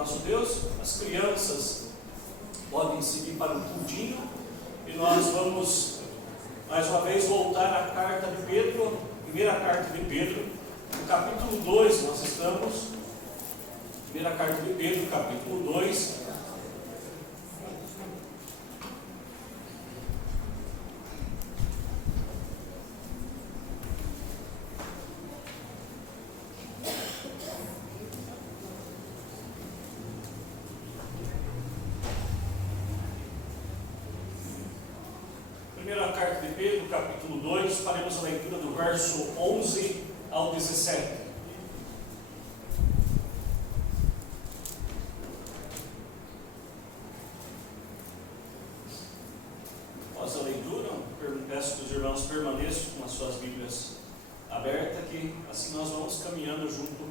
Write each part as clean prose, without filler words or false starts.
nosso Deus. As crianças podem seguir para o cultinho e nós vamos mais uma vez voltar à carta de Pedro, primeira carta de Pedro, no capítulo 2 nós estamos, primeira carta de Pedro, capítulo 2. Primeira carta de Pedro, capítulo 2, faremos a leitura do verso 11 ao 17. Após a leitura, peço que os irmãos permaneçam com as suas Bíblias abertas, que assim nós vamos caminhando junto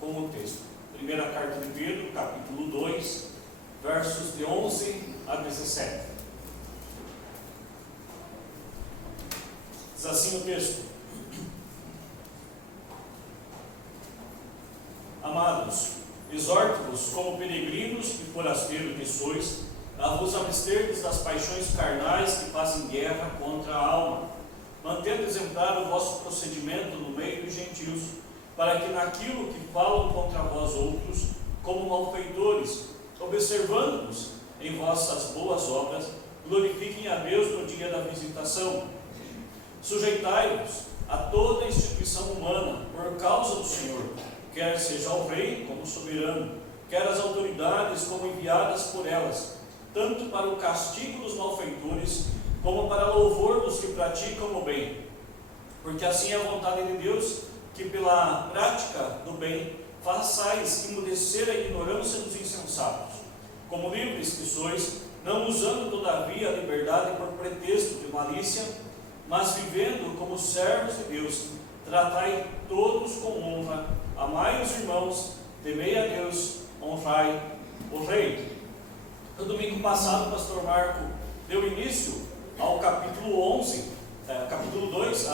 com o texto. Primeira carta de Pedro, capítulo 2, versos de 11 a 17. Diz assim o texto: Amados, exorto-vos como peregrinos e forasteiros que sois, a vos absterdes das paixões carnais que fazem guerra contra a alma, mantendo exemplar o vosso procedimento no meio dos gentios, para que naquilo que falam contra vós outros, como malfeitores, observando-vos em vossas boas obras, glorifiquem a Deus no dia da visitação. Sujeitai-vos a toda instituição humana por causa do Senhor, quer seja o rei como soberano, quer as autoridades como enviadas por elas, tanto para o castigo dos malfeitores, como para louvor dos que praticam o bem. Porque assim é a vontade de Deus, que pela prática do bem façais emudecer a ignorância dos insensatos. Como livres que sois, não usando todavia a liberdade por pretexto de malícia, mas vivendo como servos de Deus, tratai todos com honra, amai os irmãos, temei a Deus, honrai o rei. No domingo passado, o pastor Marco deu início ao capítulo 11, capítulo 2,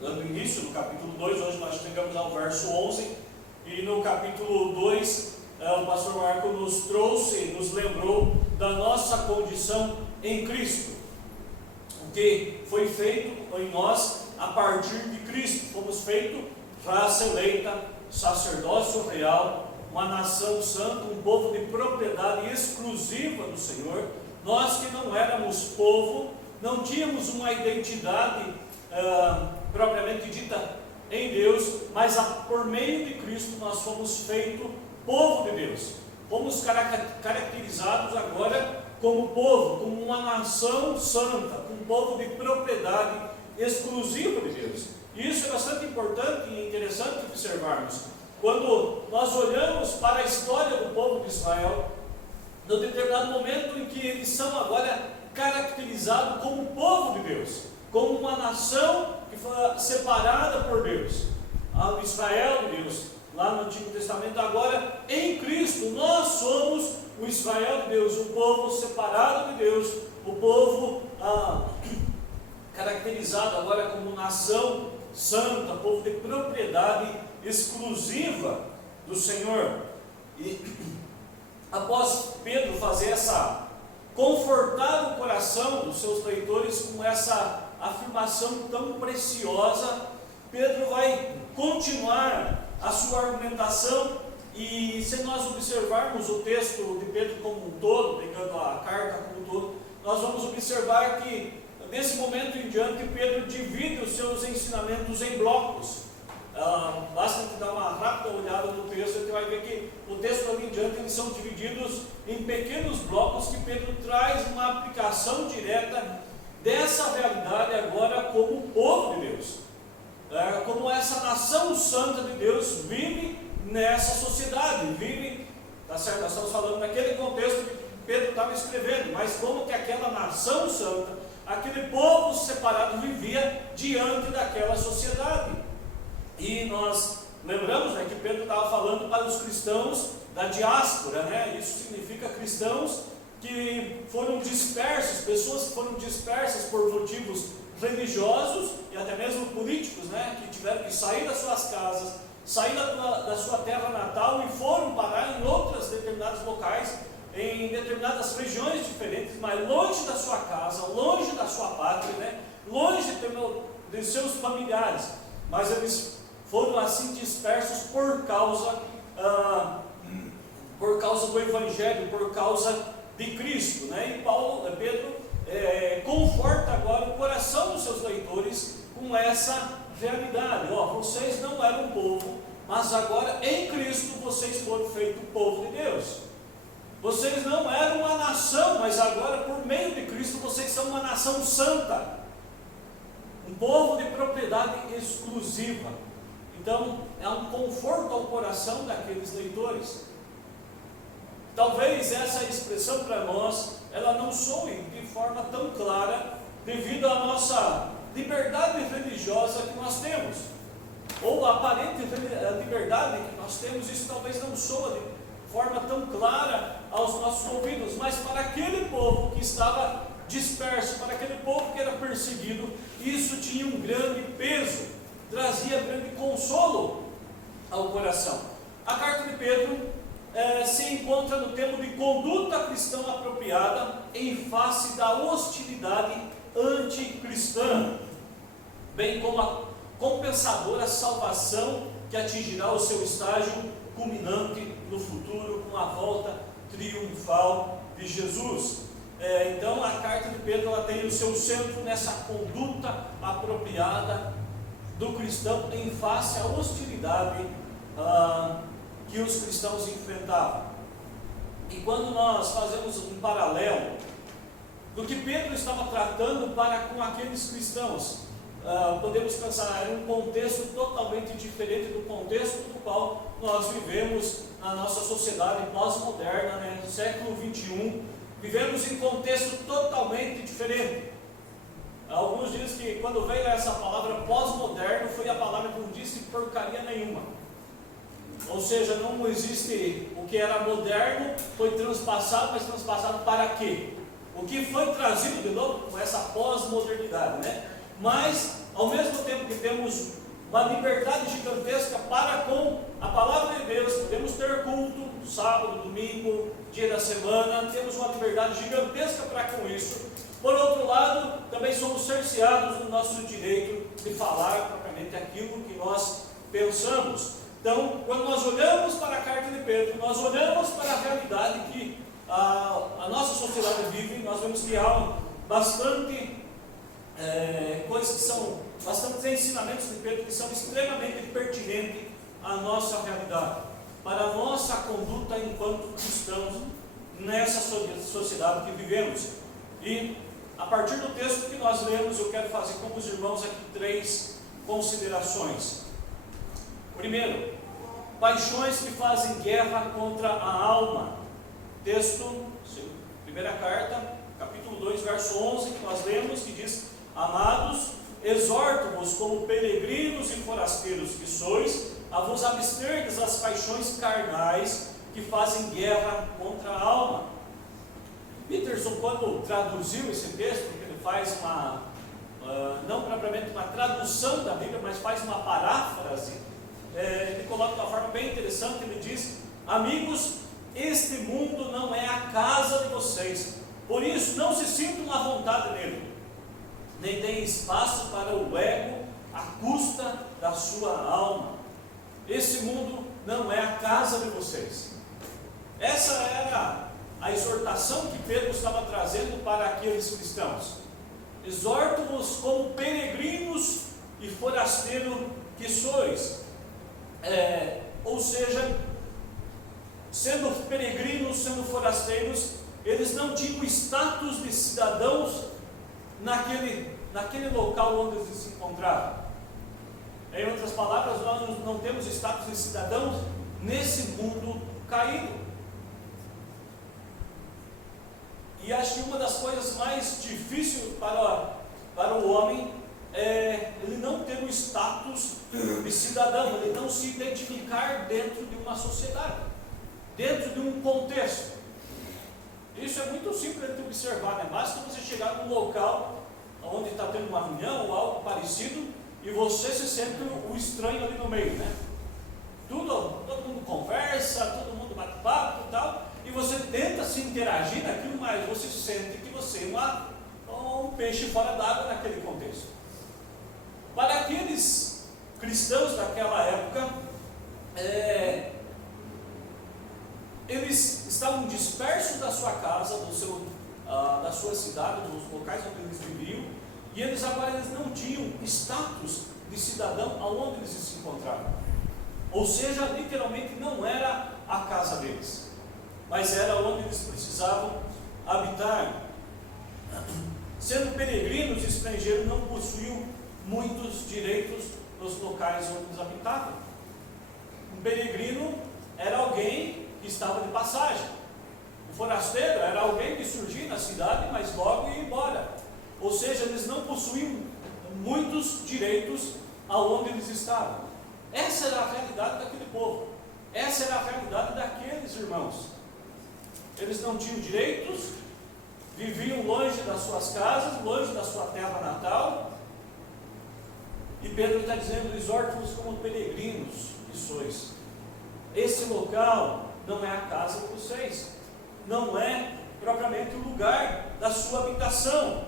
dando início no capítulo 2, hoje nós chegamos ao verso 11, e no capítulo 2, o pastor Marco nos trouxe, nos lembrou da nossa condição em Cristo, o que foi feito em nós a partir de Cristo. Fomos feitos raça eleita, sacerdócio real, uma nação santa, um povo de propriedade exclusiva do Senhor. Nós que não éramos povo, não tínhamos uma identidade propriamente dita em Deus, mas por meio de Cristo nós fomos feitos povo de Deus. Fomos caracterizados agora como povo, como uma nação santa, como um povo de propriedade exclusiva de Deus. E isso é bastante importante e interessante observarmos. Quando nós olhamos para a história do povo de Israel, no determinado momento em que eles são agora caracterizados como povo de Deus, como uma nação que foi separada por Deus, o Israel de Deus, lá no Antigo Testamento. Agora em Cristo nós somos o Israel de Deus, o povo separado de Deus, o povo caracterizado agora como nação santa, povo de propriedade exclusiva do Senhor. E após Pedro fazer confortar o coração dos seus leitores com essa afirmação tão preciosa, Pedro vai continuar a sua argumentação. E se nós observarmos o texto de Pedro como um todo, pegando a carta como um todo, nós vamos observar que desse momento em diante Pedro divide os seus ensinamentos em blocos. Basta dar uma rápida olhada no texto, você vai ver que o texto ali em diante eles são divididos em pequenos blocos que Pedro traz uma aplicação direta dessa realidade agora como povo de Deus, como essa nação santa de Deus vive nessa sociedade, vive, tá certo? Nós estamos falando naquele contexto que Pedro estava escrevendo, mas como que aquela nação santa, aquele povo separado vivia diante daquela sociedade. E nós lembramos, que Pedro estava falando para os cristãos da diáspora, Isso significa cristãos que foram dispersos, pessoas que foram dispersas por motivos religiosos e até mesmo políticos, que tiveram que sair das suas casas, sair da sua terra natal e foram parar em outras determinadas regiões diferentes, mas longe da sua casa, longe da sua pátria, né? Longe de seus familiares, mas eles foram assim dispersos por causa do Evangelho, por causa de Cristo, né? E Pedro conforta agora o coração dos seus leitores com essa realidade. Vocês não eram um povo, mas agora em Cristo vocês foram feitos povo de Deus. Vocês não eram uma nação, mas agora por meio de Cristo vocês são uma nação santa, um povo de propriedade exclusiva. Então é um conforto ao coração daqueles leitores. Talvez essa expressão para nós, ela não soe de forma tão clara, devido à nossa liberdade religiosa que nós temos, ou a aparente liberdade que nós temos. Isso talvez não soe de forma tão clara aos nossos ouvidos, mas para aquele povo que estava disperso, para aquele povo que era perseguido, isso tinha um grande peso, trazia grande consolo ao coração. A carta de Pedro se encontra no tema de conduta cristã apropriada em face da hostilidade anticristã, bem como a compensadora salvação que atingirá o seu estágio culminante no futuro com a volta triunfal de Jesus. Então a carta de Pedro, ela tem o seu centro nessa conduta apropriada do cristão em face à hostilidade que os cristãos enfrentavam. E quando nós fazemos um paralelo do que Pedro estava tratando para com aqueles cristãos, podemos pensar em um contexto totalmente diferente do contexto no qual nós vivemos na nossa sociedade pós-moderna, né? No século 21, vivemos em contexto totalmente diferente. Alguns dizem que quando veio essa palavra pós-moderno, foi a palavra que não disse porcaria nenhuma. Ou seja, não existe o que era moderno, foi transpassado, mas transpassado para quê? O que foi trazido de novo com essa pós-modernidade, né? Mas, ao mesmo tempo que temos uma liberdade gigantesca para com a palavra de Deus, podemos ter culto, sábado, domingo, dia da semana, temos uma liberdade gigantesca para com isso. Por outro lado, também somos cerceados no nosso direito de falar propriamente aquilo que nós pensamos. Então, quando nós olhamos para a carta de Pedro, nós olhamos para a realidade que a nossa sociedade vive, nós vemos que há bastante coisas que são, bastantes ensinamentos de Pedro que são extremamente pertinentes à nossa realidade, para a nossa conduta enquanto cristãos nessa sociedade que vivemos. E a partir do texto que nós lemos, eu quero fazer com os irmãos aqui 3 considerações. Primeiro, paixões que fazem guerra contra a alma. Texto, primeira carta, capítulo 2, verso 11, que nós lemos, que diz: Amados, exorto-vos como peregrinos e forasteiros que sois, a vos absterdes das paixões carnais que fazem guerra contra a alma. Peterson, quando traduziu esse texto, ele faz não propriamente uma tradução da Bíblia, mas faz uma paráfrase. Ele coloca de uma forma bem interessante. Ele diz: amigos, este mundo não é a casa de vocês, por isso não se sintam à vontade nele, nem deem espaço para o ego à custa da sua alma. Esse mundo não é a casa de vocês. Essa era a exortação que Pedro estava trazendo para aqueles cristãos. Exorto-vos como peregrinos e forasteiros que sois. Ou seja, sendo peregrinos, sendo forasteiros, eles não tinham status de cidadãos naquele local onde eles se encontravam. Em outras palavras, nós não temos status de cidadãos nesse mundo caído. E acho que uma das coisas mais difíceis para o homem é ele não ter o status de cidadão, ele não se identificar dentro de uma sociedade, dentro de um contexto. Isso é muito simples de observar, né? Basta você chegar num local onde está tendo uma reunião ou algo parecido e você se sente o estranho ali no meio, né? Todo mundo conversa, todo mundo bate papo e tal, e você tenta se interagir naquilo, mas você sente que você é um peixe fora d'água naquele contexto. Para aqueles cristãos daquela época, eles estavam dispersos da sua casa, da sua cidade, dos locais onde eles viviam, e eles agora não tinham status de cidadão aonde eles se encontravam. Ou seja, literalmente não era a casa deles, mas era onde eles precisavam habitar. Sendo peregrinos, estrangeiros não possuíam muitos direitos nos locais onde eles habitavam. Um peregrino era alguém que estava de passagem. O forasteiro era alguém que surgia na cidade, mas logo ia embora. Ou seja, eles não possuíam muitos direitos aonde eles estavam. Essa era a realidade daquele povo. Essa era a realidade daqueles irmãos. Eles não tinham direitos, viviam longe das suas casas, longe da sua terra natal. E Pedro está dizendo: exorta-os como peregrinos que sois. Esse local não é a casa de vocês, não é propriamente o lugar da sua habitação.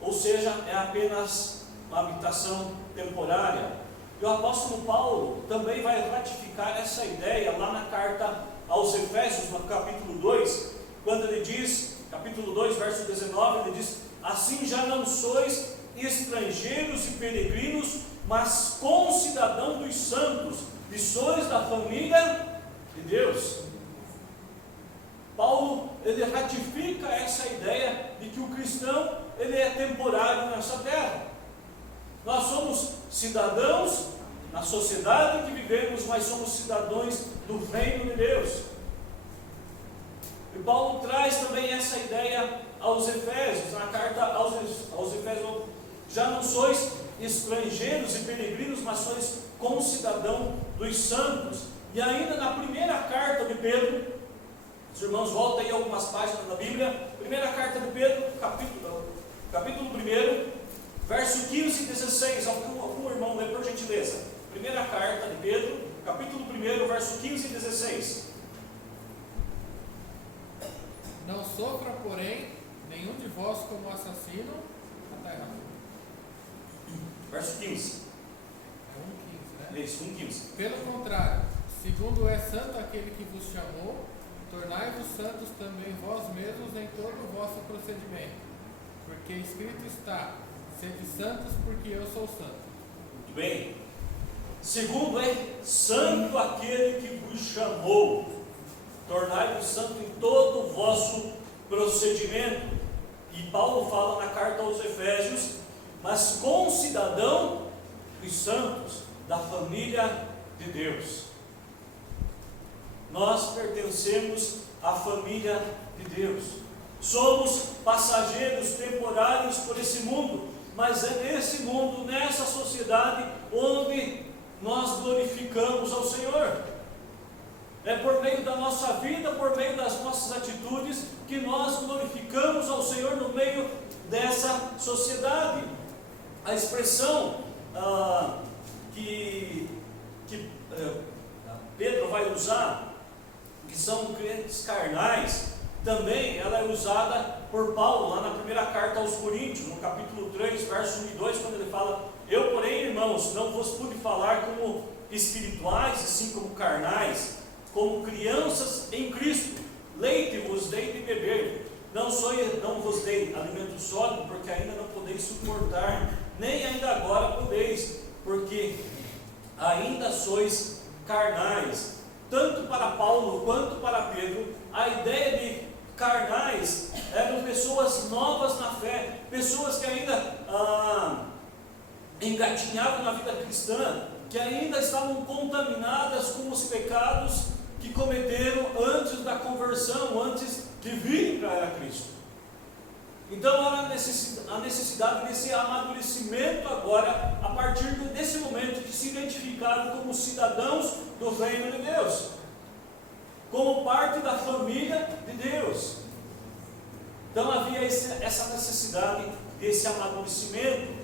Ou seja, é apenas uma habitação temporária. E o apóstolo Paulo também vai ratificar essa ideia lá na carta aos Efésios, no capítulo 2, quando ele diz, capítulo 2, verso 19, ele diz: assim já não sois estrangeiros e peregrinos, mas concidadãos dos santos, e sois da família de Deus. Paulo, ele ratifica essa ideia de que o cristão, ele é temporário nessa terra. Nós somos cidadãos na sociedade em que vivemos, mas somos cidadãos do reino de Deus. E Paulo traz também essa ideia aos Efésios, na carta aos Efésios: já não sois estrangeiros e peregrinos, mas sois concidadão dos santos. E ainda na primeira carta de Pedro, os irmãos voltam aí algumas páginas da Bíblia, primeira carta de Pedro, capítulo 1, verso 15 e 16, algum irmão lê por gentileza. Primeira carta de Pedro, capítulo 1, verso 15 e 16. Não sofra, porém, nenhum de vós como assassino. Está errado. Verso 15. É 1,15, né? Isso, 1,15. Pelo contrário, segundo é santo aquele que vos chamou, tornai-vos santos também vós mesmos em todo o vosso procedimento. Porque escrito está: sede santos, porque eu sou santo. Muito bem. Segundo é santo aquele que vos chamou, tornai-vos santo em todo o vosso procedimento. E Paulo fala na carta aos Efésios: mas concidadão dos santos, da família de Deus. Nós pertencemos à família de Deus. Somos passageiros temporários por esse mundo, mas é nesse mundo, nessa sociedade, onde nós glorificamos ao Senhor. É por meio da nossa vida, por meio das nossas atitudes, que nós glorificamos ao Senhor no meio dessa sociedade. A expressão que Pedro vai usar, que são crentes carnais, também ela é usada por Paulo lá na primeira carta aos Coríntios, no capítulo 3, verso 1 e 2, quando ele fala: eu, porém, irmãos, não vos pude falar como espirituais, e sim como carnais, como crianças em Cristo. Leite vos dei de beber, não vos dei alimento sólido, porque ainda não podeis suportar, nem ainda agora podeis, porque ainda sois carnais. Tanto para Paulo quanto para Pedro, a ideia de carnais eram pessoas novas na fé, pessoas que ainda engatinhavam na vida cristã, que ainda estavam contaminadas com os pecados que cometeram antes da conversão, antes de vir para Cristo. Então era a necessidade desse amadurecimento agora, a partir desse momento que se identificaram como cidadãos do reino de Deus, como parte da família de Deus. Então havia essa necessidade desse amadurecimento,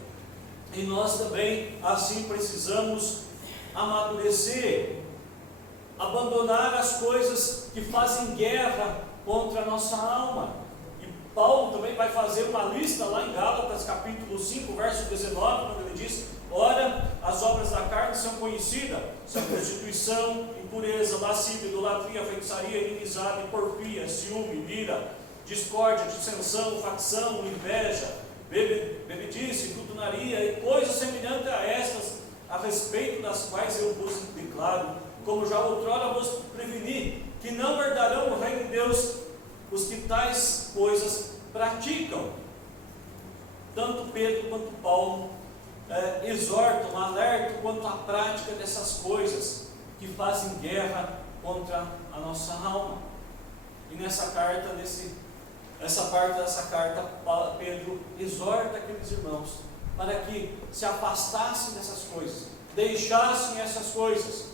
e nós também assim precisamos amadurecer. abandonar as coisas que fazem guerra contra a nossa alma. E Paulo também vai fazer uma lista lá em Gálatas capítulo 5, verso 19, quando ele diz: ora, as obras da carne são conhecidas, são prostituição, impureza, lascívia, idolatria, feitiçaria, inimizade, porfia, ciúme, ira, discórdia, dissensão, facção, inveja, bebedice, glutonaria e coisas semelhantes a estas, a respeito das quais eu vos declaro, como já outrora vos preveni, que não herdarão o reino de Deus os que tais coisas praticam. Tanto Pedro quanto Paulo exortam, alertam quanto à prática dessas coisas que fazem guerra contra a nossa alma. E nessa carta, essa parte dessa carta, Pedro exorta aqueles irmãos para que se afastassem dessas coisas, deixassem essas coisas,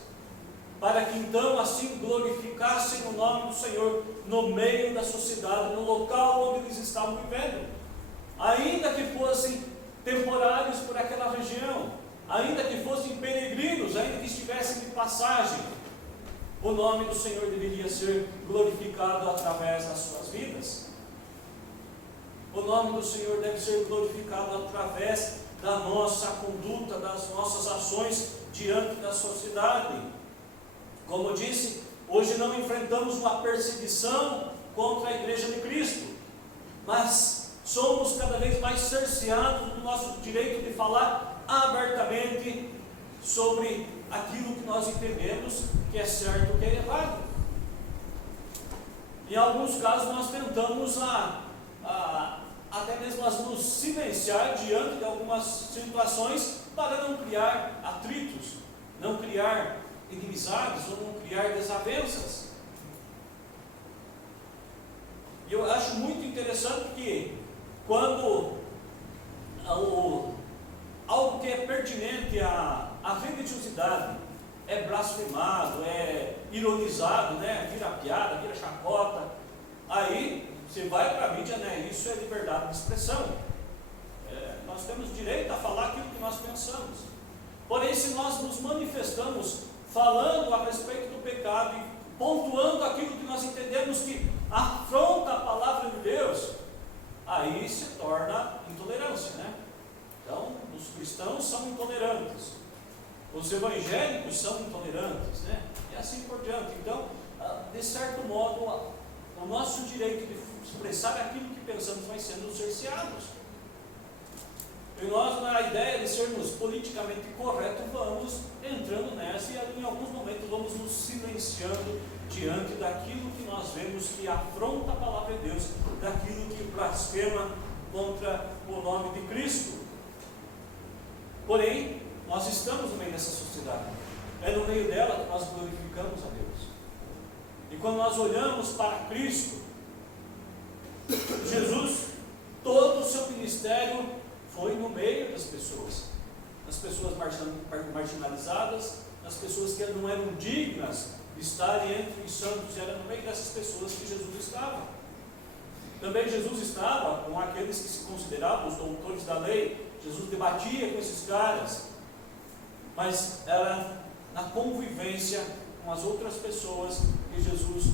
para que então assim glorificassem o nome do Senhor no meio da sociedade, no local onde eles estavam vivendo, ainda que fossem temporários por aquela região, ainda que fossem peregrinos, ainda que estivessem de passagem. O nome do Senhor deveria ser glorificado através das suas vidas. O nome do Senhor deve ser glorificado através da nossa conduta, das nossas ações diante da sociedade. Como eu disse, hoje não enfrentamos uma perseguição contra a Igreja de Cristo, mas somos cada vez mais cerceados do nosso direito de falar abertamente sobre aquilo que nós entendemos que é certo e que é errado. Em alguns casos nós tentamos até mesmo nos silenciar diante de algumas situações para não criar atritos, não criar inimizades ou não criar desavenças. E eu acho muito interessante que quando algo que é pertinente à religiosidade é blasfemado, é ironizado, né? Vira piada, vira chacota, aí você vai para a mídia, né? Isso é liberdade de expressão. Nós temos direito a falar aquilo que nós pensamos. Porém, se nós nos manifestamos falando a respeito do pecado e pontuando aquilo que nós entendemos que afronta a palavra de Deus, aí se torna intolerância, né? Então, os cristãos são intolerantes, os evangélicos são intolerantes, né? E assim por diante. Então, de certo modo, o nosso direito de expressar aquilo que pensamos vai sendo cerceados. E nós, na ideia de sermos politicamente corretos, vamos entrando nessa e em alguns momentos vamos nos silenciando diante daquilo que nós vemos que afronta a palavra de Deus, daquilo que blasfema contra o nome de Cristo. Porém, nós estamos no meio dessa sociedade, é no meio dela que nós glorificamos a Deus. E quando nós olhamos para Cristo, Jesus, todo o seu ministério foi no meio das pessoas marginalizadas, as pessoas que não eram dignas de estarem entre os santos, e era no meio dessas pessoas que Jesus estava. Também Jesus estava com aqueles que se consideravam os doutores da lei. Jesus debatia com esses caras, mas era na convivência com as outras pessoas que Jesus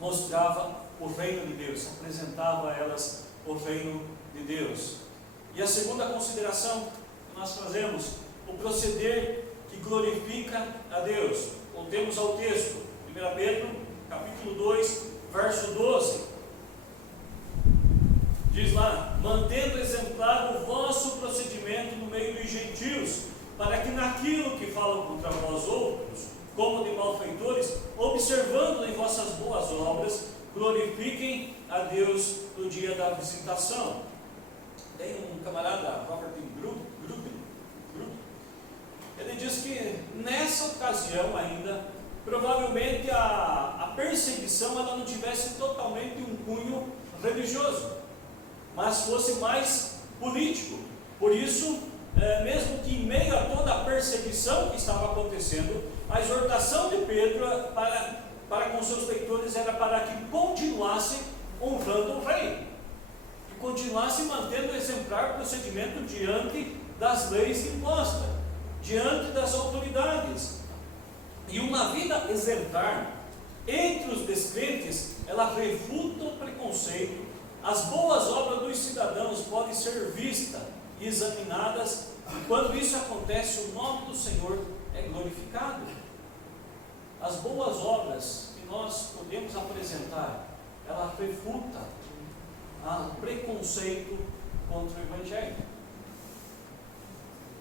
mostrava o reino de Deus, apresentava a elas o reino de Deus. E a segunda consideração que nós fazemos, o proceder que glorifica a Deus. Voltemos ao texto, 1 Pedro, capítulo 2, verso 12. Diz lá: mantendo exemplar o vosso procedimento no meio dos gentios, para que naquilo que falam contra vós outros, como de malfeitores, observando em vossas boas obras, glorifiquem a Deus no dia da visitação. Tem um camarada, Robert Gruden, ele diz que nessa ocasião ainda, provavelmente a perseguição ela não tivesse totalmente um cunho religioso, mas fosse mais político. Por isso, mesmo que em meio a toda a perseguição que estava acontecendo, a exortação de Pedro para com seus leitores era para que continuassem honrando o rei, que continuassem mantendo o exemplar procedimento diante das leis impostas, diante das autoridades. E uma vida exemplar entre os descrentes, ela refuta o preconceito. As boas obras dos cidadãos podem ser vistas e examinadas, e quando isso acontece, o nome do Senhor é glorificado. As boas obras que nós podemos apresentar, ela refuta o preconceito contra o Evangelho.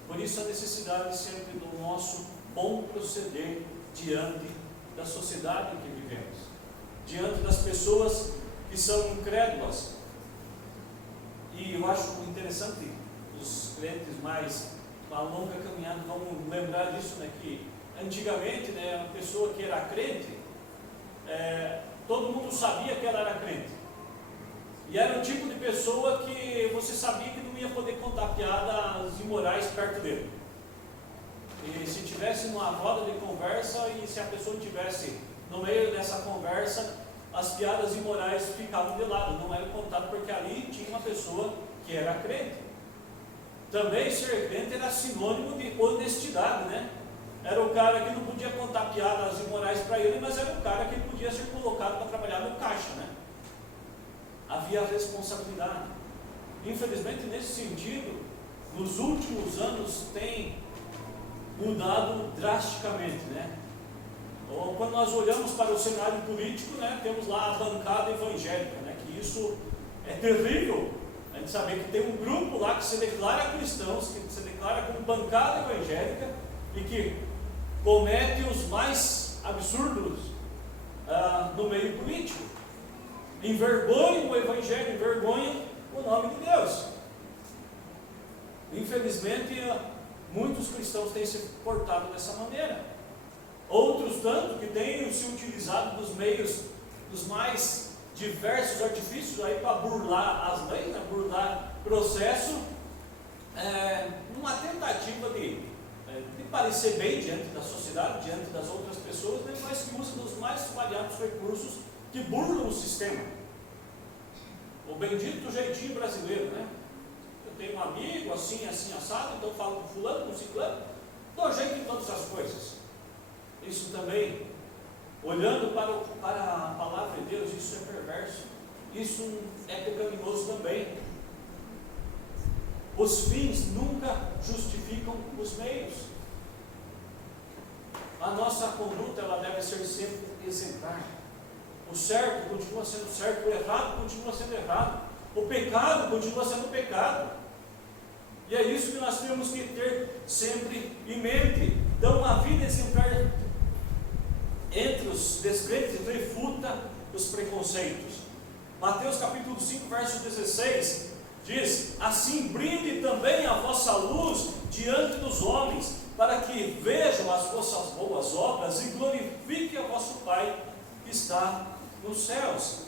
Por isso a necessidade sempre do nosso bom proceder diante da sociedade em que vivemos, diante das pessoas que são incrédulas. E eu acho interessante, os crentes mais com a longa caminhada vão lembrar disso, né, que antigamente, né, uma pessoa que era crente, todo mundo sabia que ela era crente, e era o tipo de pessoa que você sabia que não ia poder contar piadas imorais perto dele. E se tivesse uma roda de conversa, e se a pessoa estivesse no meio dessa conversa, as piadas imorais ficavam de lado, não eram contadas, porque ali tinha uma pessoa que era crente. Também ser crente era sinônimo de honestidade, né? Era o cara que não podia contar piadas imorais para ele, mas era o cara que podia ser colocado para trabalhar no caixa, né? Havia responsabilidade. Infelizmente, nesse sentido, nos últimos anos tem mudado drasticamente, né? Quando nós olhamos para o cenário político, né, temos lá a bancada evangélica, né, que isso é terrível, a gente saber que tem um grupo lá que se declara cristãos, que se declara como bancada evangélica e que comete os mais absurdos no meio político, envergonham o Evangelho, envergonham o nome de Deus. Infelizmente, muitos cristãos têm se portado dessa maneira. Outros tanto que têm se utilizado dos meios, dos mais diversos artifícios aí para burlar as leis, né, burlar processo, numa tentativa de parecer bem diante da sociedade, diante das outras pessoas, né, mas que usam dos mais variados recursos que burlam o sistema. O bendito jeitinho brasileiro, né? Eu tenho um amigo assim, assim, assado, então eu falo com fulano, com ciclano, dou jeito em todas as coisas. Isso também, olhando para a palavra de Deus, isso é perverso, isso é pecaminoso também. Os fins nunca justificam os meios. A nossa conduta, ela deve ser sempre exemplar. O certo continua sendo certo, o errado continua sendo errado, o pecado continua sendo pecado. E é isso que nós temos que ter sempre em mente. Então, uma vida exemplar entre os descrentes refuta os preconceitos. Mateus capítulo 5, verso 16 diz: assim brilhe também a vossa luz diante dos homens, para que vejam as vossas boas obras e glorifiquem a vosso Pai que está nos céus.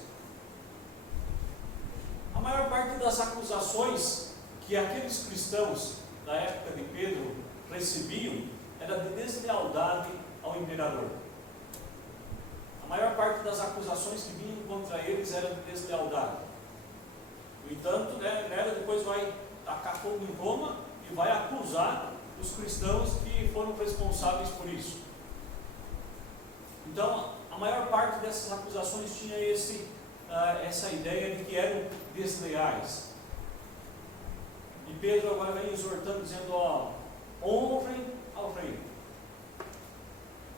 A maior parte das acusações que aqueles cristãos da época de Pedro recebiam era de deslealdade ao imperador. A maior parte das acusações que vinham contra eles era de deslealdade. No entanto, Nero depois vai tacar fogo em Roma e vai acusar os cristãos que foram responsáveis por isso. Então, a maior parte dessas acusações tinha essa ideia de que eram desleais. E Pedro agora vem exortando, dizendo: honrem ao rei,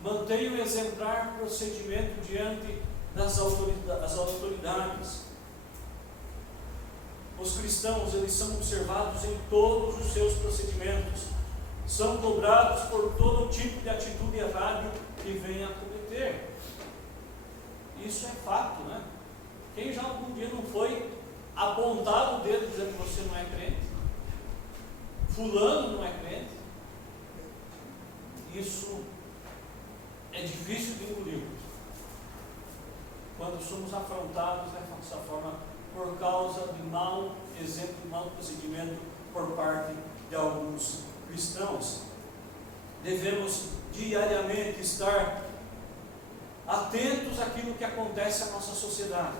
mantenham um exemplar procedimento diante das autoridades. Os cristãos, eles são observados em todos os seus procedimentos, são cobrados por todo tipo de atitude errada que venha a cometer. Isso é fato, né? Quem já algum dia não foi apontado o dedo dizendo que você não é crente? Fulano não é crente? Isso é difícil de engolir quando somos afrontados dessa forma por causa de mau exemplo, mau procedimento por parte de alguns cristãos. Devemos diariamente estar atentos àquilo que acontece na nossa sociedade.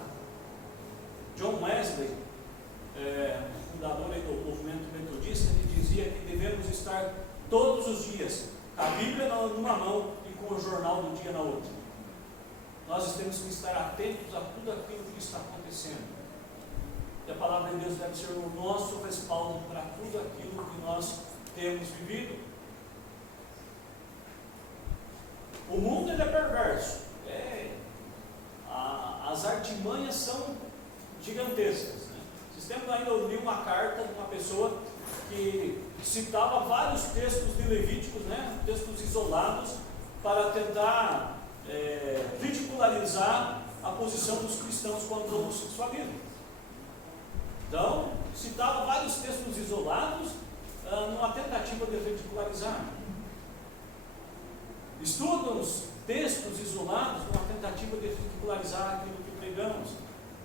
John Wesley, fundador do movimento metodista, ele dizia que devemos estar todos os dias, a Bíblia numa mão e com o jornal do dia na outra. Nós temos que estar atentos a tudo aquilo que está acontecendo. E a palavra de Deus deve ser o nosso respaldo para tudo aquilo que nós temos vivido. O mundo ele é perverso. As artimanhas são gigantescas. Né? Esses tempos ainda eu li uma carta de uma pessoa que citava vários textos de Levíticos, né? Textos isolados, para tentar ridicularizar a posição dos cristãos contra o homossexualismo. Então, citava vários textos isolados numa tentativa de ridicularizar. Estudam os textos isolados numa tentativa de ridicularizar aquilo que pregamos,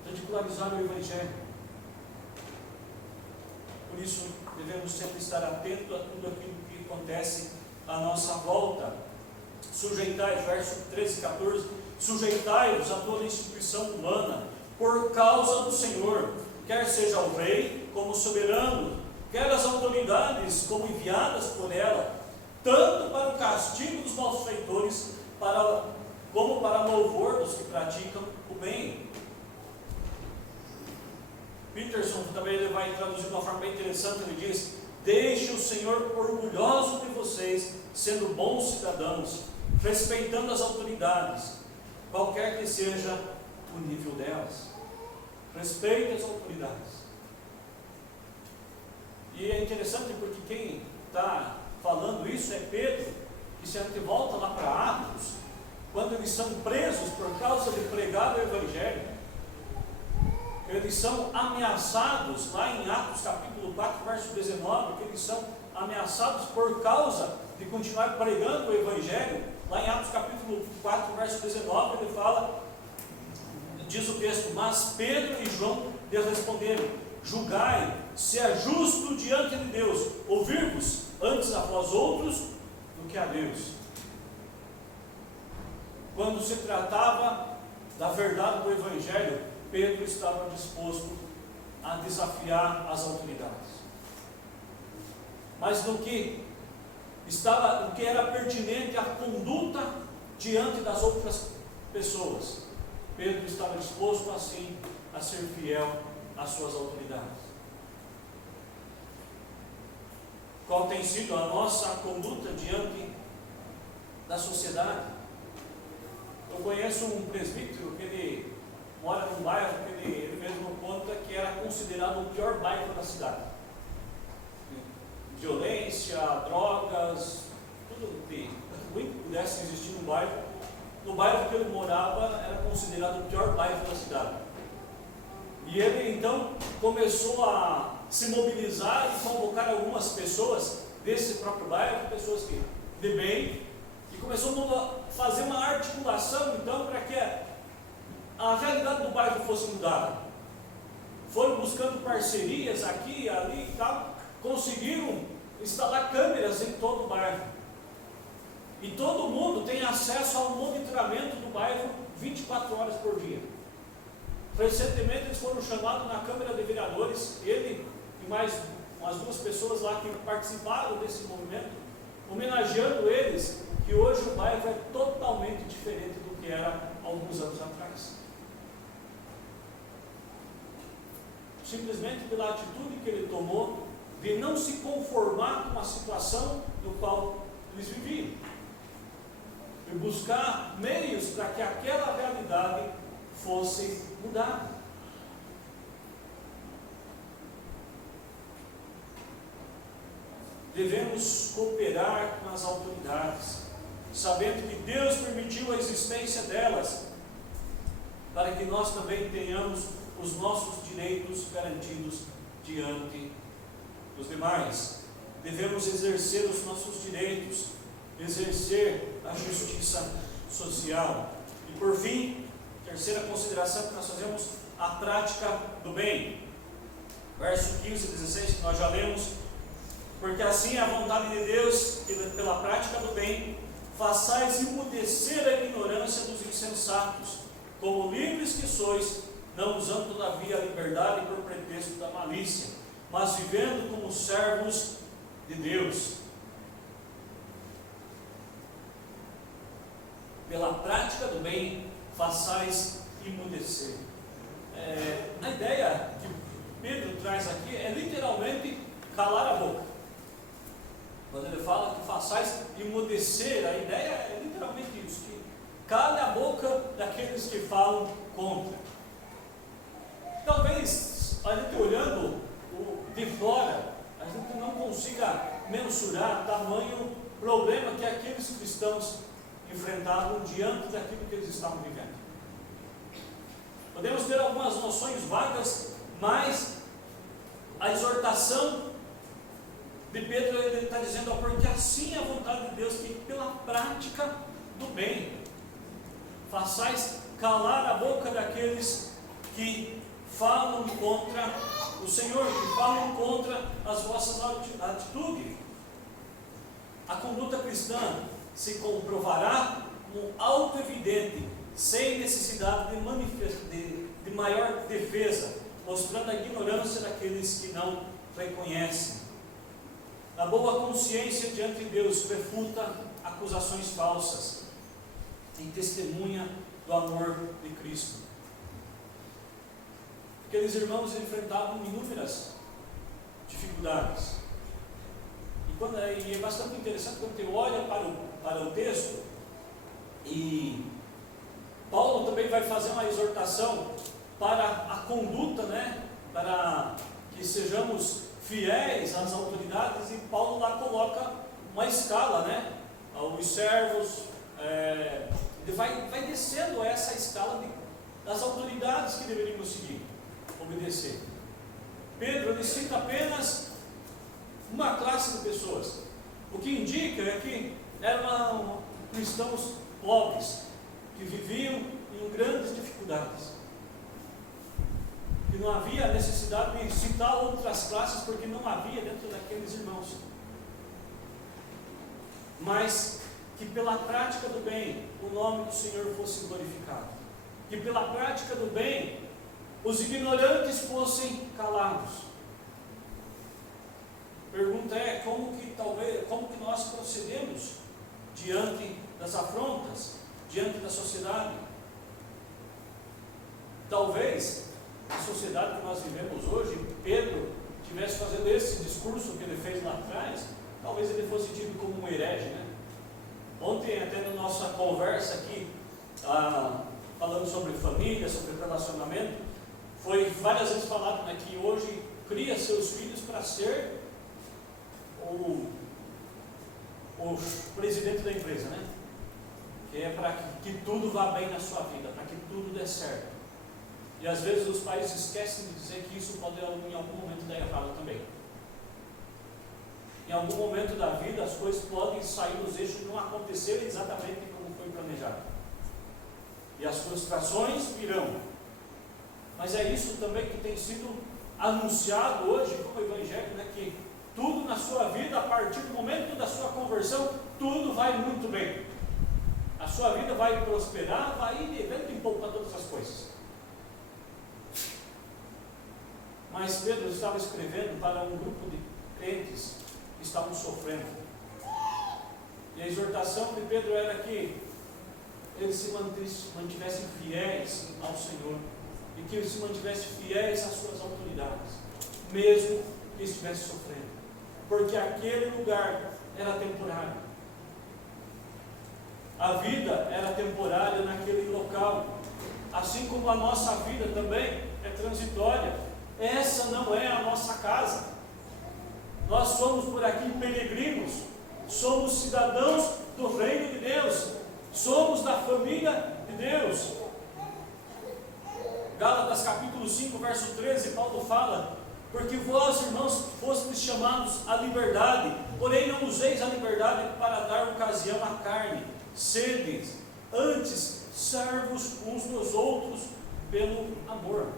ridicularizar o Evangelho. Por isso, devemos sempre estar atentos a tudo aquilo que acontece à nossa volta. Sujeitai, verso 13 e 14, sujeitai-vos a toda instituição humana, por causa do Senhor, quer seja o rei como soberano, quer as autoridades como enviadas por ela, tanto para o castigo dos malfeitores, como para louvor dos que praticam o bem. Peterson também ele vai traduzir de uma forma bem interessante, ele diz: deixe o Senhor orgulhoso de vocês, sendo bons cidadãos, respeitando as autoridades, qualquer que seja o nível delas. Respeite as autoridades. E é interessante porque quem está falando isso é Pedro, e se a gente volta lá para Atos, quando eles são presos por causa de pregar o Evangelho, eles são ameaçados, lá em Atos capítulo 4, verso 19, que eles são ameaçados por causa de continuar pregando o Evangelho. Lá em Atos capítulo 4, verso 19, ele fala, diz o texto: mas Pedro e João lhes responderam: julgai se é justo diante de Deus ouvir-vos antes a vós outros do que a Deus. Quando se tratava da verdade do Evangelho, Pedro estava disposto a desafiar as autoridades. Mas no que era pertinente à conduta diante das outras pessoas, Pedro estava disposto assim a ser fiel às suas autoridades. Qual tem sido a nossa conduta diante da sociedade? Eu conheço um presbítero que ele mora num bairro que ele mesmo conta que era considerado o pior bairro da cidade. Violência, drogas, tudo que pudesse existir no bairro. No bairro que ele morava era considerado o pior bairro da cidade. E ele então começou a se mobilizar e convocar algumas pessoas desse próprio bairro, pessoas que de bem, e começou a fazer uma articulação então para que a realidade do bairro fosse mudada. Foram buscando parcerias aqui, ali e tal, conseguiram instalar câmeras em todo o bairro. E todo mundo tem acesso ao monitoramento do bairro 24 horas por dia. Recentemente eles foram chamados na Câmara de Vereadores, ele e mais umas duas pessoas lá que participaram desse movimento, homenageando eles, que hoje o bairro é totalmente diferente do que era há alguns anos atrás. Simplesmente pela atitude que ele tomou de não se conformar com a situação no qual eles viviam, e buscar meios para que aquela realidade fosse mudada. Devemos cooperar com as autoridades, sabendo que Deus permitiu a existência delas, para que nós também tenhamos os nossos direitos garantidos diante dos demais. Devemos exercer os nossos direitos, exercer a justiça social. E por fim, terceira consideração que nós fazemos, a prática do bem. Verso 15 e 16, que nós já lemos: porque assim é a vontade de Deus, que pela prática do bem façais emudecer a ignorância dos insensatos, como livres que sois, não usando todavia a liberdade por pretexto da malícia, mas vivendo como servos de Deus. pela prática do bem, façais imudecer. A ideia que Pedro traz aqui é literalmente calar a boca. Quando ele fala que façais imudecer, a ideia é literalmente isso, que cale a boca daqueles que falam contra. Talvez a gente olhando de fora, a gente não consiga mensurar tamanho problema que aqueles cristãos enfrentavam diante daquilo que eles estavam vivendo. Podemos ter algumas noções vagas, mas a exortação de Pedro, ele está dizendo, porque assim é a vontade de Deus, que pela prática do bem, façais calar a boca daqueles que falam contra o Senhor, que falam contra as vossas atitudes. A conduta cristã se comprovará como auto-evidente, sem necessidade de maior defesa, mostrando a ignorância daqueles que não reconhecem. A boa consciência diante de Deus refuta acusações falsas e testemunha do amor de Cristo. Aqueles irmãos enfrentavam inúmeras dificuldades. E é bastante interessante quando você olha para o texto, e Paulo também vai fazer uma exortação para a conduta, para que sejamos fiéis às autoridades, e Paulo lá coloca uma escala, os servos, ele vai descendo essa escala das autoridades que deveríamos seguir, obedecer. Pedro, ele cita apenas uma classe de pessoas, o que indica é que eram cristãos pobres, que viviam em grandes dificuldades, que não havia necessidade de citar outras classes, porque não havia dentro daqueles irmãos, mas que pela prática do bem o nome do Senhor fosse glorificado, que pela prática do bem os ignorantes fossem calados. Pergunta é como que nós procedemos diante das afrontas, diante da sociedade. Talvez a sociedade que nós vivemos hoje, Pedro estivesse fazendo esse discurso que ele fez lá atrás, talvez ele fosse tido como um herege, Ontem, até na nossa conversa aqui, falando sobre família, sobre relacionamento, foi várias vezes falado que hoje cria seus filhos para ser o presidente da empresa, que é para que tudo vá bem na sua vida, para que tudo dê certo. E às vezes os pais esquecem de dizer que isso pode em algum momento dar errado também. Em algum momento da vida as coisas podem sair dos eixos e não acontecer exatamente como foi planejado. E as frustrações virão. Mas é isso também que tem sido anunciado hoje como evangelho, que tudo na sua vida, a partir do momento da sua conversão, tudo vai muito bem. A sua vida vai prosperar, vai ir de vento em pouco para todas as coisas. Mas Pedro estava escrevendo para um grupo de crentes que estavam sofrendo. E a exortação de Pedro era que eles se mantivessem fiéis ao Senhor, e que eles se mantivessem fiéis às suas autoridades, mesmo que estivesse sofrendo, porque aquele lugar era temporário. A vida era temporária naquele local, assim como a nossa vida também é transitória. Essa não é a nossa casa. Nós somos por aqui peregrinos, somos cidadãos do reino de Deus, somos da família de Deus. Gálatas capítulo 5, verso 13, Paulo fala: porque vós, irmãos, fostes chamados à liberdade, porém não useis a liberdade para dar ocasião à carne, sedes antes servos uns dos outros pelo amor.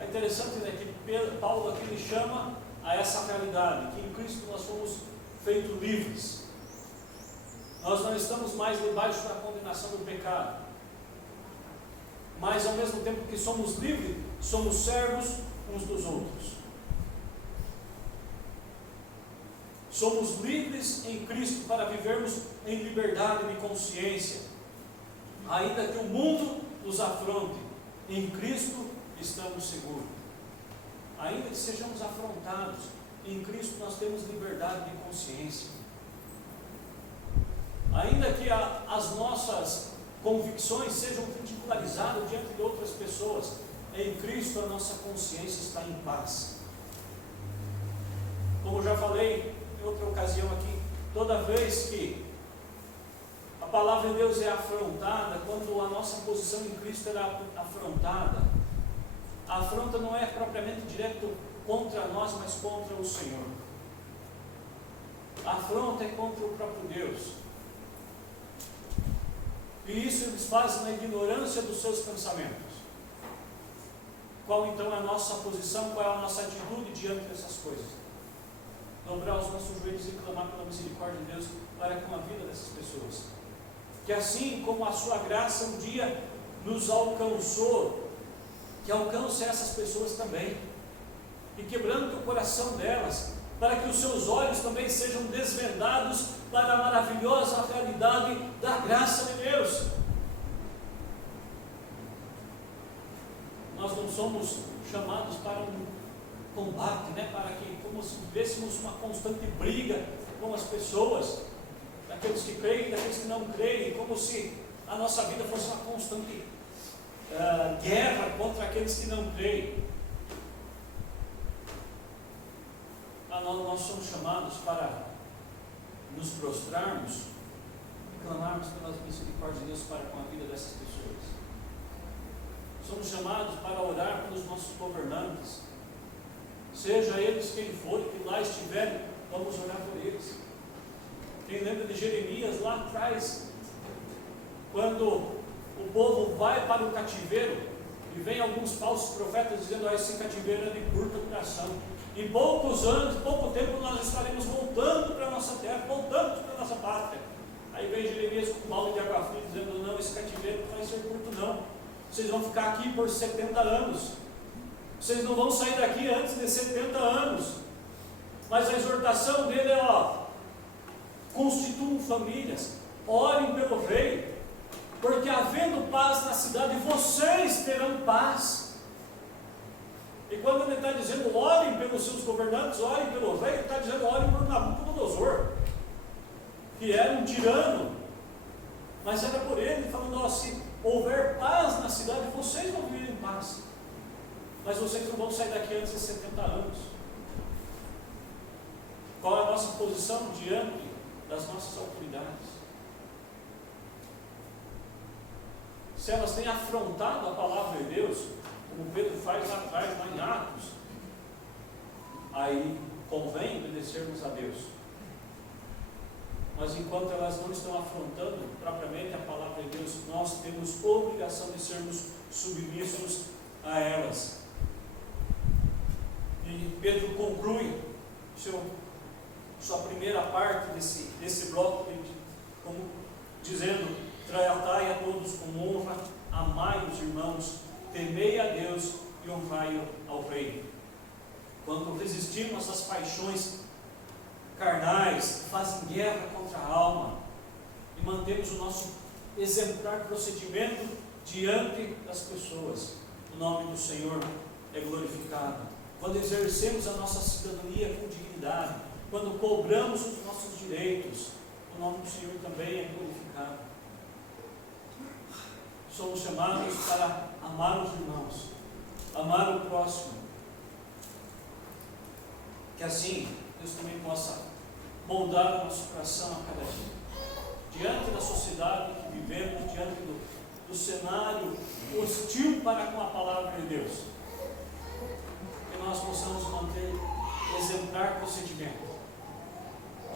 É interessante que Paulo aqui lhe chama a essa realidade, que em Cristo nós fomos feitos livres. Nós não estamos mais debaixo da condenação do pecado, mas ao mesmo tempo que somos livres, somos servos uns dos outros. Somos livres em Cristo para vivermos em liberdade de consciência, Ainda que o mundo nos afronte, em Cristo estamos seguros. Ainda que sejamos afrontados, em Cristo nós temos liberdade de consciência. Ainda que as nossas convicções sejam ridicularizadas diante de outras pessoas, em Cristo a nossa consciência está em paz. Como já falei em outra ocasião aqui, toda vez que a palavra de Deus é afrontada, quando a nossa posição em Cristo era afrontada, a afronta não é propriamente direto contra nós, mas contra o Senhor. A afronta é contra o próprio Deus. E isso eles fazem na ignorância dos seus pensamentos. Qual então é a nossa posição, qual é a nossa atitude diante dessas coisas? Dobrar os nossos joelhos e clamar pela misericórdia de Deus para com a vida dessas pessoas. Que assim como a sua graça um dia nos alcançou, que alcance essas pessoas também, e quebrando o coração delas, para que os seus olhos também sejam desvendados para a maravilhosa realidade da graça de Deus. Nós não somos chamados para um combate, para que, como se vivêssemos uma constante briga com as pessoas, daqueles que creem, daqueles que não creem, como se a nossa vida fosse uma constante guerra contra aqueles que não creem. Nós somos chamados para nos prostrarmos e clamarmos pelas misericórdias de Deus para com a vida dessas pessoas. Somos chamados para orar pelos nossos governantes, seja eles quem forem, que lá estiverem, vamos orar por eles. Quem lembra de Jeremias lá atrás, quando o povo vai para o cativeiro e vem alguns falsos profetas dizendo: esse cativeiro é de curta duração. Em poucos anos, pouco tempo, nós estaremos voltando para a nossa terra, voltando para a nossa pátria. Aí vem Jeremias com um balde de água fria dizendo: não, esse cativeiro não vai ser curto não. Vocês vão ficar aqui por 70 anos. Vocês não vão sair daqui antes de 70 anos. Mas a exortação dele é: constituam famílias, orem pelo rei, porque havendo paz na cidade, vocês terão paz. E quando ele está dizendo orem pelos seus governantes, orem pelo rei, ele está dizendo orem por Nabucodonosor, que era um tirano, mas era por ele, falando: se houver paz na cidade, vocês vão viver em paz, mas vocês não vão sair daqui antes de 70 anos. Qual é a nossa posição diante das nossas autoridades? Se elas têm afrontado a palavra de Deus, como Pedro faz lá atrás, lá em Atos, aí convém obedecermos a Deus. Mas enquanto elas não estão afrontando propriamente a palavra de Deus, nós temos obrigação de sermos submissos a elas. E Pedro conclui sua primeira parte desse bloco, como dizendo: tratai a todos com honra, amai os irmãos, temei a Deus e honrai ao rei. Quando resistimos às paixões carnais que fazem guerra contra a alma e mantemos o nosso exemplar procedimento diante das pessoas, o nome do Senhor é glorificado. Quando exercemos a nossa cidadania com dignidade, quando cobramos os nossos direitos, o nome do Senhor também é glorificado. Somos chamados para amar os irmãos, amar o próximo, que assim Deus também possa moldar o nosso coração a cada dia, diante da sociedade que vivemos, diante do cenário hostil para com a palavra de Deus, que nós possamos manter exemplar procedimento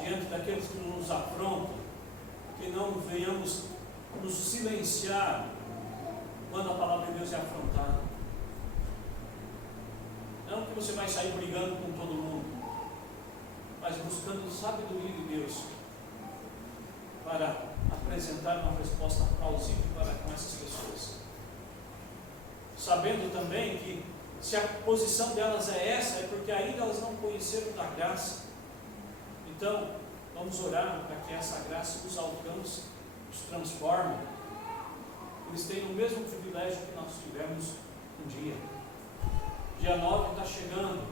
diante daqueles que nos afrontam, que não venhamos nos silenciar quando a palavra de Deus é afrontada. Não que você vai sair brigando com todo mundo, mas buscando sabedoria de Deus para apresentar uma resposta plausível para com essas pessoas, sabendo também que se a posição delas é essa, é porque ainda elas não conheceram da graça. Então vamos orar para que essa graça nos alcance, nos transforme eles tenham o mesmo privilégio que nós tivemos um dia. Dia 9 está chegando,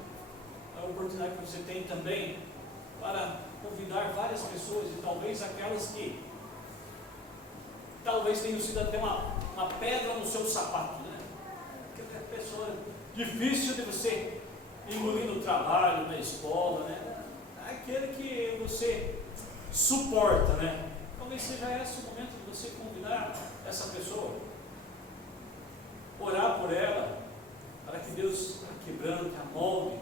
é a oportunidade que você tem também para convidar várias pessoas, e talvez aquelas que talvez tenham sido até uma pedra no seu sapato, né? Aquela pessoa difícil de você engolir no trabalho, na escola, né? Aquele que você suporta, né? Talvez seja esse o momento de você convidar essa pessoa, orar por ela, para que Deus a quebrante, a molde,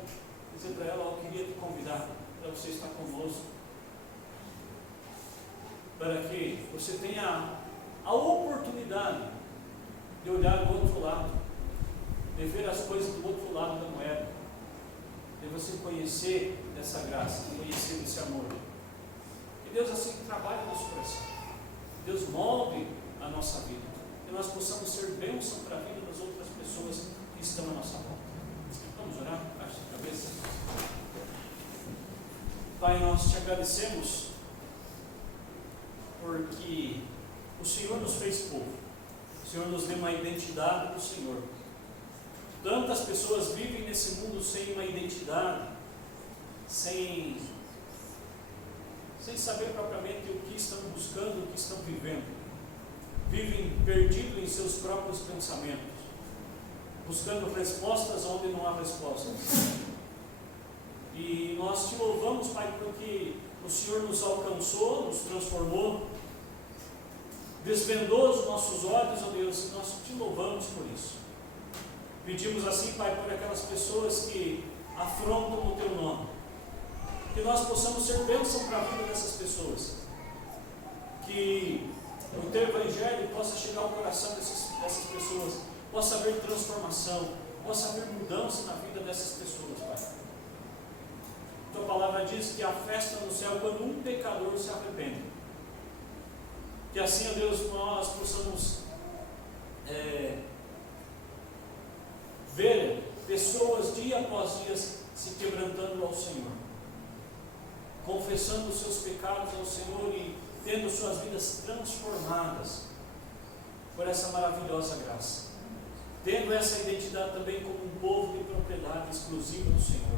dizer para ela: eu queria te convidar para você estar conosco, para que você tenha a oportunidade de olhar do outro lado, de ver as coisas do outro lado da moeda, de você conhecer essa graça, conhecer esse amor. Que Deus assim trabalhe no nosso coração, Deus molde a nossa vida, que nós possamos ser bênção para a vida das outras pessoas que estão à nossa volta. Vamos orar? Baixe a cabeça. Pai, nós te agradecemos porque o Senhor nos fez povo, o Senhor nos deu uma identidade do Senhor. Tantas pessoas vivem nesse mundo sem uma identidade, sem saber propriamente o que estão buscando, o que estão vivendo. Vivem perdidos em seus próprios pensamentos, buscando respostas onde não há respostas. E nós te louvamos, Pai, porque o Senhor nos alcançou, nos transformou, desvendou os nossos olhos, ó Deus, e nós te louvamos por isso. Pedimos assim, Pai, por aquelas pessoas que afrontam o Teu nome, que nós possamos ser bênção para a vida dessas pessoas, que o Teu Evangelho possa chegar ao coração dessas pessoas, possa haver transformação, possa haver mudança na vida dessas pessoas, Pai. Tua palavra diz que há festa no céu quando um pecador se arrepende. Que assim, ó Deus, nós possamos ver pessoas dia após dia se quebrantando ao Senhor, confessando os seus pecados ao Senhor e tendo suas vidas transformadas por essa maravilhosa graça, tendo essa identidade também como um povo de propriedade exclusiva do Senhor,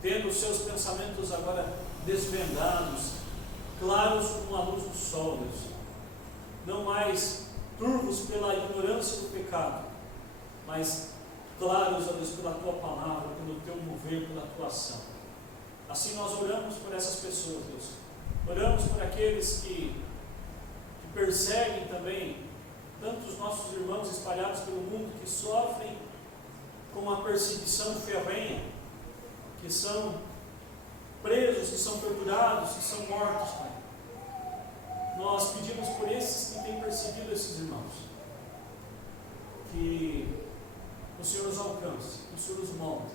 tendo os seus pensamentos agora desvendados, claros como a luz do sol, Deus, não mais turvos pela ignorância do pecado, mas claros, ó Deus, pela Tua palavra, pelo Teu mover, pela Tua ação. Assim nós oramos por essas pessoas, Deus. Oramos por aqueles que perseguem também tantos nossos irmãos espalhados pelo mundo, que sofrem com uma perseguição ferrenha, que são presos, que são torturados, que são mortos, Pai. Nós pedimos por esses que têm perseguido esses irmãos, que o Senhor os alcance, que o Senhor os molde,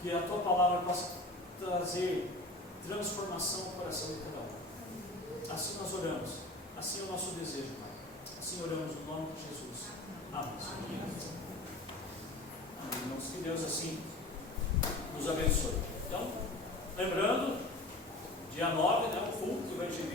que a Tua palavra possa trazer transformação no coração de cada um. Assim nós oramos, assim é o nosso desejo, Pai. Assim oramos no nome de Jesus. Amém. Amém. Irmãos, que Deus assim nos abençoe. Então, lembrando, dia 9, né, o culto evangelista.